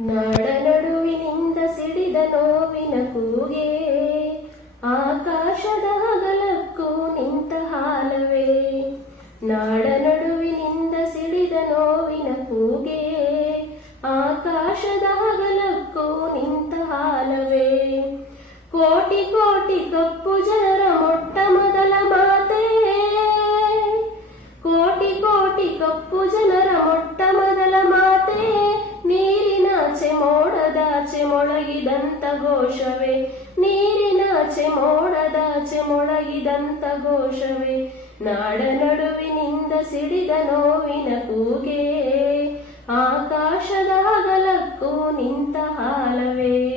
ನಾಡ ನಡುವಿನಿಂದ ಸಿಡಿದ ನೋವಿನ ಕೂಗೆ, ಆಕಾಶದ ಹಗಲಕ್ಕೂ ನಿಂತ ಹಾಲವೇ. ನಾಡ ನಡುವಿನಿಂದ ಸಿಡಿದ ನೋವಿನ ಕೂಗೆ, ಆಕಾಶದ ಹಗಲಕ್ಕೂ ನಿಂತ ಹಾಲವೇ. ಕೋಟಿ ಕೋಟಿ ಕಪ್ಪು ಜನರ ಮೊಟ್ಟ ಮೊದಲ ಮಾತೇ. ಕೋಟಿ ಕೋಟಿ ಕಪ್ಪು ಜನರ ಮೊಳಗಿದಂತ ಘೋಷವೇ. ನೀರಿನಾಚೆ ಮೋಡದಾಚೆ ಮೊಳಗಿದಂತ ಘೋಷವೇ. ನಾಡ ನಡುವಿನಿಂದ ಸಿಡಿದ ನೋವಿನ ಕೂಗೆ. ಆಕಾಶದ ಹಗಲಕ್ಕೂ ನಿಂತ ಹಾಲವೇ.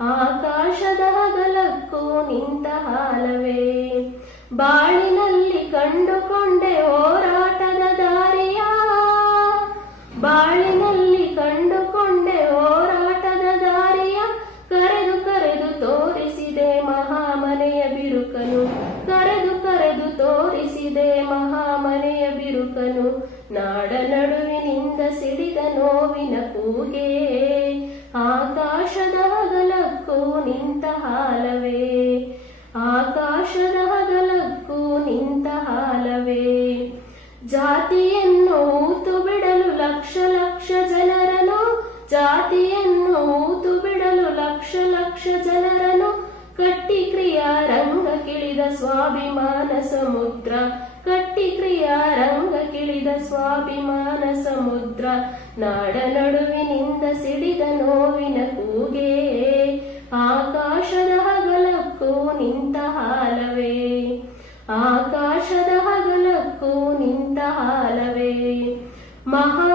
ಆಕಾಶದ ಹಗಲಕ್ಕೂ ನಿಂತ ಹಾಲವೇ. ಬಾಳಿನಲ್ಲಿ ಕಂಡುಕೊಂಡೆ ಹೋರಾಟದ ತೋರಿಸಿದೆ ಮಹಾಮನೆಯ ಬಿರುಕನು. ನಾಡ ನಡುವಿನಿಂದ ಸಿಡಿದ ನೋವಿನ ಕೂಗೆ. ಆಕಾಶದ ಹಗಲಕ್ಕೂ ನಿಂತ ಹಾಲವೇ. ಆಕಾಶದ ಹಗಲಕ್ಕೂ ನಿಂತ ಹಾಲವೇ. ಜಾತಿಯನ್ನು ಕಿಳಿದ ಸ್ವಾಭಿಮಾನ ಸಮುದ್ರ, ಕಟ್ಟಿ ರಂಗ ಕಿಳಿದ ಸ್ವಾಭಿಮಾನ ಸಮುದ್ರ, ನಾಡ ನಡುವಿನಿಂದ ಸಿಡಿದ ನೋವಿನ ಕೂಗೆ, ಆಕಾಶದ ಹಗಲಕ್ಕೂ ನಿಂತ ಹಾಲವೇ, ಆಕಾಶದ ಹಗಲಕ್ಕೂ ನಿಂತ ಹಾಲವೇ ಮಹಾರಾಷ್ಟ್ರದ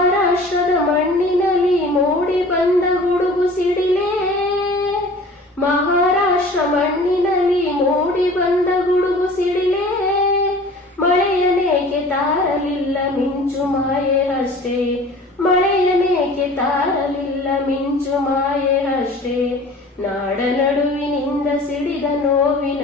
ಮಿಂಚು ಮಾಯೆ ಅಷ್ಟೇ. ಮಳೆಯನೇಕೆ ತಾರಲಿಲ್ಲ ಮಿಂಚು ಮಾಯೆ ಅಷ್ಟೇ. ನಾಡ ನಡುವಿನಿಂದ ಸಿಡಿದ ನೋವಿನ